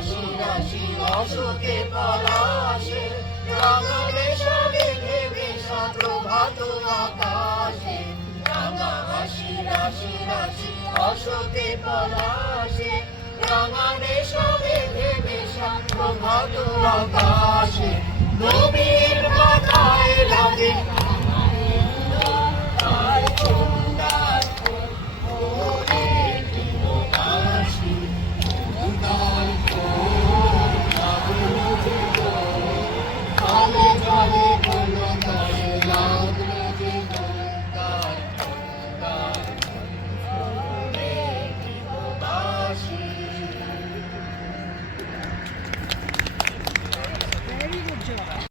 রাশি রাশি অশোকে পলাশে রাঙা বেশা বেঁধে বেশা প্রভাত আকাশে রাঙা হাসি রাশি রাশি অশোকে পলাশে রাঙা বেশা বেঁধে বেশা প্রভাত আকাশে নবীর মাথায় লাগে